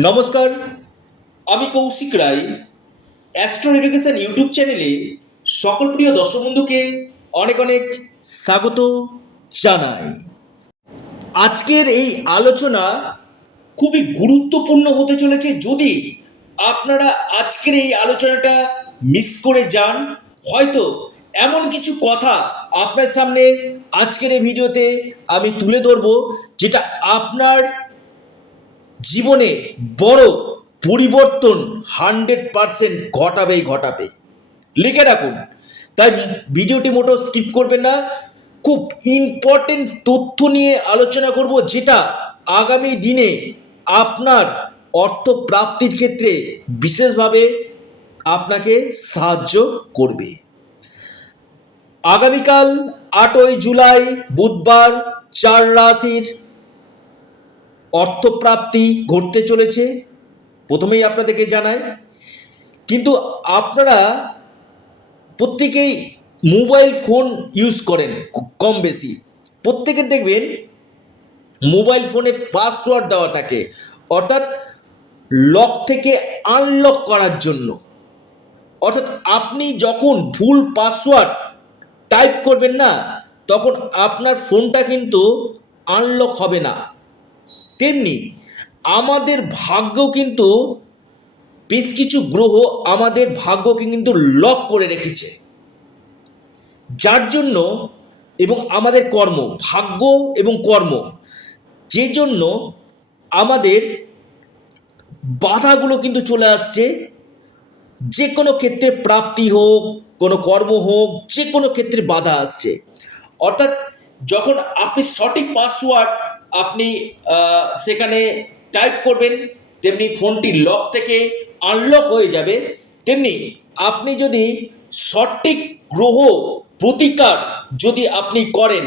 নমস্কার, আমি কৌশিক রায়। Astro education YouTube চ্যানেলে সকল প্রিয় দর্শক বন্ধুকে অনেক অনেক স্বাগত জানাই। আজকের এই আলোচনা খুবই গুরুত্বপূর্ণ হতে চলেছে। যদি আপনারা আজকের এই আলোচনাটা মিস করে যান, হয়তো এমন কিছু কথা আপনার সামনে আজকের এই ভিডিওতে আমি তুলে ধরবো যেটা আপনার জীবনে বড় পরিবর্তন 100% ঘটাবে। লিখে রাখুন। তাই ভিডিওটি মোটেও স্কিপ করবেন না। খুব ইম্পর্টেন্ট তথ্য নিয়ে আলোচনা করব, যেটা আগামী দিনে আপনার অর্থ প্রাপ্তির ক্ষেত্রে বিশেষভাবে আপনাকে সাহায্য করবে। আগামীকাল 8ই জুলাই বুধবার 4 রাশির অর্থপ্রাপ্তি ঘটতে চলেছে। প্রথমেই আপনাদেরকে জানাই, কিন্তু আপনারা প্রত্যেকেই মোবাইল ফোন ইউজ করেন কম বেশি। প্রত্যেকের দেখবেন মোবাইল ফোনে পাসওয়ার্ড দেওয়া থাকে, অর্থাৎ লক থেকে আনলক করার জন্য। অর্থাৎ আপনি যখন ভুল পাসওয়ার্ড টাইপ করবেন না, তখন আপনার ফোনটা কিন্তু আনলক হবে না। তেমনি আমাদের ভাগ্য কিন্তু বেশ কিছু গ্রহ আমাদের ভাগ্যকে কিন্তু লক করে রেখেছে, যার জন্য এবং আমাদের কর্ম, ভাগ্য এবং কর্ম, যে জন্য আমাদের বাধাগুলো কিন্তু চলে আসছে। যে কোনো ক্ষেত্রে প্রাপ্তি হোক, কোনো কর্ম হোক, যে কোনো ক্ষেত্রে বাধা আসছে। অর্থাৎ যখন আপনি সঠিক পাসওয়ার্ড আপনি সেখানে টাইপ করবেন, তেমনি ফোনটি লক থেকে আনলক হয়ে যাবে। তেমনি আপনি যদি সঠিক গ্রহ প্রতিকার যদি আপনি করেন,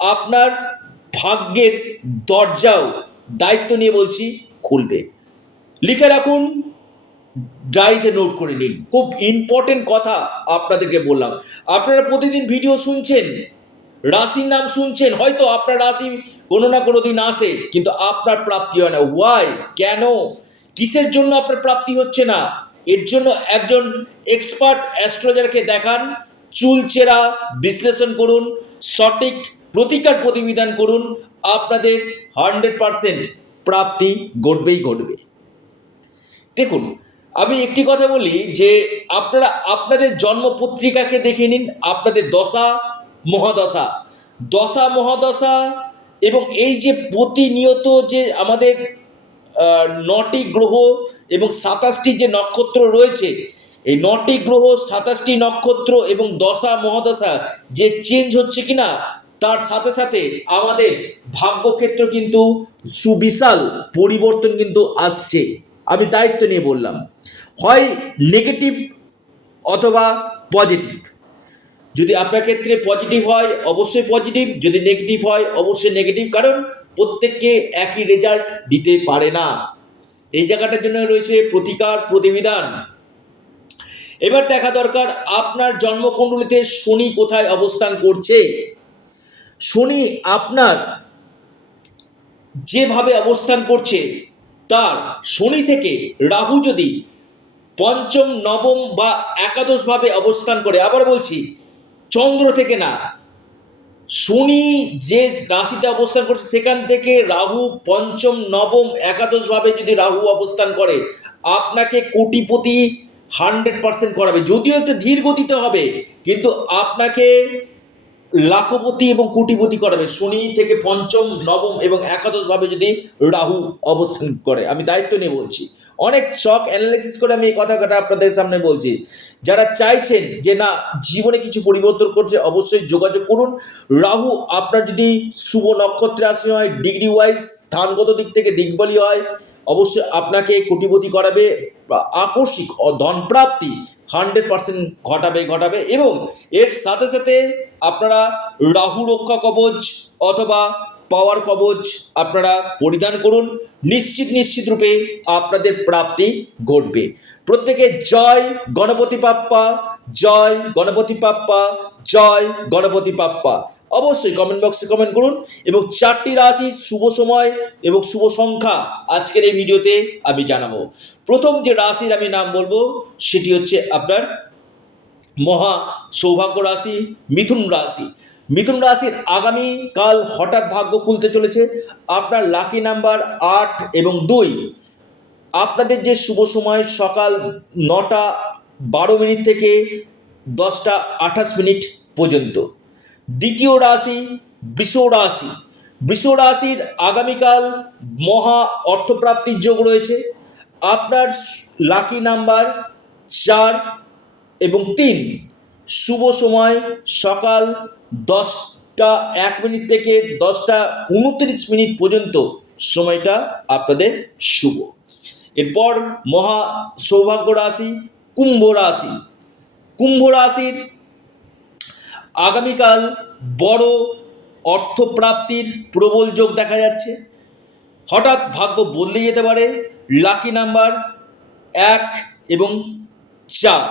আপনার ভাগ্যের দরজাও, দায়িত্ব নিয়ে বলছি, খুলবে। লিখে রাখুন, ডায়েরিতে নোট করে নিন। খুব ইম্পর্টেন্ট কথা আপনাদেরকে বললাম। আপনারা প্রতিদিন ভিডিও শুনছেন, রাশির নাম শুনছেন, হয়তো আপনার রাশি কোনো না কোনো দিন আসে, কিন্তু আপনার প্রাপ্তি হয় না। ওয়াই? কেন? কিসের জন্য আপনার প্রাপ্তি হচ্ছে না? এর জন্য একজন এক্সপার্ট অ্যাস্ট্রোলজারকে দেখান, চুলচেরা বিশ্লেষণ করুন, সঠিক প্রতিকার প্রতিবিধান করুন, আপনাদের 100% প্রাপ্তি ঘটবে। দেখুন, আমি একটি কথা বলি যে আপনারা আপনাদের জন্মপত্রিকাকে দেখে নিন, আপনাদের দশা মহাদশা এবং এই যে প্রতিনিয়ত যে আমাদের 9টি গ্রহ এবং 27টি যে নক্ষত্র রয়েছে, এই 9টি গ্রহ, 27টি নক্ষত্র এবং দশা মহাদশা যে চেঞ্জ হচ্ছে কিনা, তার সাথে সাথে আমাদের ভাগ্যক্ষেত্র কিন্তু সুবিশাল পরিবর্তন কিন্তু আসছে। আমি দায়িত্ব নিয়ে বললাম, হয় নেগেটিভ অথবা পজিটিভ। যদি আপনার ক্ষেত্রে পজিটিভ হয় অবশ্যই পজিটিভ, যদি নেগেটিভ হয় অবশ্যই নেগেটিভ, কারণ প্রত্যেককে একই রেজাল্ট দিতে পারে না। এই জায়গাটার জন্য রয়েছে প্রতিকার প্রতিবিধান। এবার দেখা দরকার আপনার জন্মকুণ্ডলিতে শনি কোথায় অবস্থান করছে। শনি আপনার যেভাবে অবস্থান করছে, তার শনি থেকে রাহু যদি পঞ্চম, নবম বা একাদশ ভাবে অবস্থান করে, আবার বলছি, চন্দ্র থেকে না, শনি যে রাশিতে অবস্থান করছে সেখান থেকে রাহু পঞ্চম, নবম, একাদশ ভাবে যদি রাহু অবস্থান করে, আপনাকে কোটিপতি 100% করাবে। যদিও একটু ধীর গতিতে হবে, কিন্তু আপনাকে লাখপতি এবং কোটিপতি করাবে। শনি থেকে পঞ্চম, নবম এবং একাদশ ভাবে যদি রাহু অবস্থান করে, আমি দায়িত্ব নিয়ে বলছি, অনেক শক অ্যানালাইসিস করে আমি এই কথাটা আপনাদের সামনে বলছি। যারা চাইছেন যে না, জীবনে কিছু পরিবর্তন করছে, অবশ্যই যোগাযোগ করুন। রাহু আপনার যদি শুভ নক্ষত্রে আসে হয়, ডিগ্রি ওয়াইজ স্থানগত দিক থেকে দিকবলি হয়, অবশ্যই আপনাকে কোটিপতি করাবে, আকস্মিক ধনপ্রাপ্তি 100% ঘটাবে। এবং এর সাথে সাথে আপনারা রাহু রক্ষা কবচ অথবা পাওয়ার কবচ আপনারা পরিধান করুন, নিশ্চিত রূপে আপনাদের প্রাপ্তি ঘটবে। প্রত্যেকে জয় গণপতি বাপ্পা, জয় গণপতি বাপ্পা, জয় গণপতি বাপ্পা। অবশ্যই কমেন্ট বক্সে কমেন্ট করুন এবং 4টি রাশি শুভ সময় এবং শুভ সংখ্যা আজকের এই ভিডিওতে আমি জানাবো। প্রথম যে রাশির আমি নাম বলবো সেটি হচ্ছে আপনার মহা সৌভাগ্য রাশি মিথুন রাশি। মিথুন রাশির আগামীকাল হঠাৎ ভাগ্য খুলতে চলেছে। আপনার লাকি নাম্বার 8 এবং 2। আপনাদের যে শুভ সময় সকাল 9টা 12 মিনিট থেকে 10টা 28 মিনিট পর্যন্ত। দ্বিতীয় রাশি বৃষ রাশি। বৃষ রাশির আগামীকাল মহা অর্থপ্রাপ্তির যোগ রয়েছে। আপনার লাকি নাম্বার 4 এবং 3। শুভ সময় সকাল 10টা 1 মিনিট থেকে 10টা 29 মিনিট পর্যন্ত সময়টা আপনাদের শুভ। এরপর মহা সৌভাগ্য রাশি কুম্ভ রাশি। কুম্ভ রাশির আগামীকাল বড় অর্থপ্রাপ্তির প্রবল যোগ দেখা যাচ্ছে। হঠাৎ ভাগ্য বদলে যেতে পারে। লাকি নাম্বার 1 এবং 4।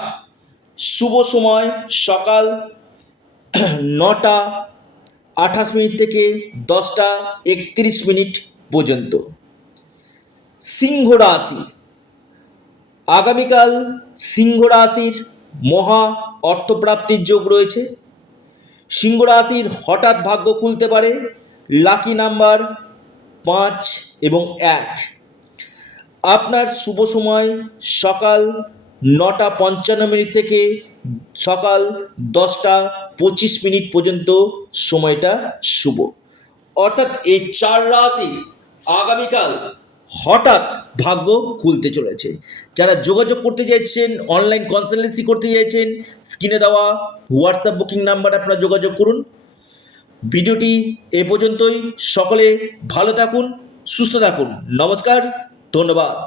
শুভ সময় সকাল 9টা 28 মিনিট থেকে 10টা 31 মিনিট পর্যন্ত। সিংহ রাশি। আগামীকাল সিংহ রাশির মহা অর্থপ্রাপ্তির যোগ রয়েছে। সিংহ রাশির হঠাৎ ভাগ্য খুলতে পারে। লাকি নাম্বার 5 এবং 1। আপনার শুভ সময় সকাল 9টা 55 মিনিট থেকে সকাল 10টা 25 মিনিট পর্যন্ত সময়টা শুভ। অর্থাৎ এই 4 রাশি আগামীকাল হঠাৎ ভাগ্য খুলতে চলেছে। যারা যোগাযোগ করতে চাইছেন, অনলাইন কনসালটেন্সি করতে চাইছেন, স্ক্রিনে দেওয়া হোয়াটসঅ্যাপ বুকিং নাম্বার আপনারা যোগাযোগ করুন। ভিডিওটি এ পর্যন্তই। সকলে ভালো থাকুন, সুস্থ থাকুন। নমস্কার, ধন্যবাদ।